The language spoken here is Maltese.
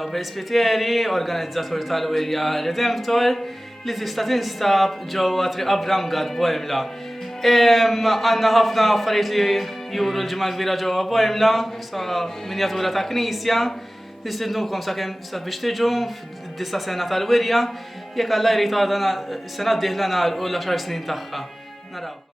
Daw Presbyteri, organizzatur tal-Wirja Redemptor, li tista' tinstab ġewwa Triq Abramgad Bormla. Għandna ħafna affarijiet li juru l-ġimgħa kbira ġewwa Bormla, sa minjatura ta' knisja, nistidnukom sakemm biex tiġu fid-9 sena tal-Wirja, jekk Alla jrid għadha sena d-dieħla nagħlqu l-10 snin tagħha. Naraw.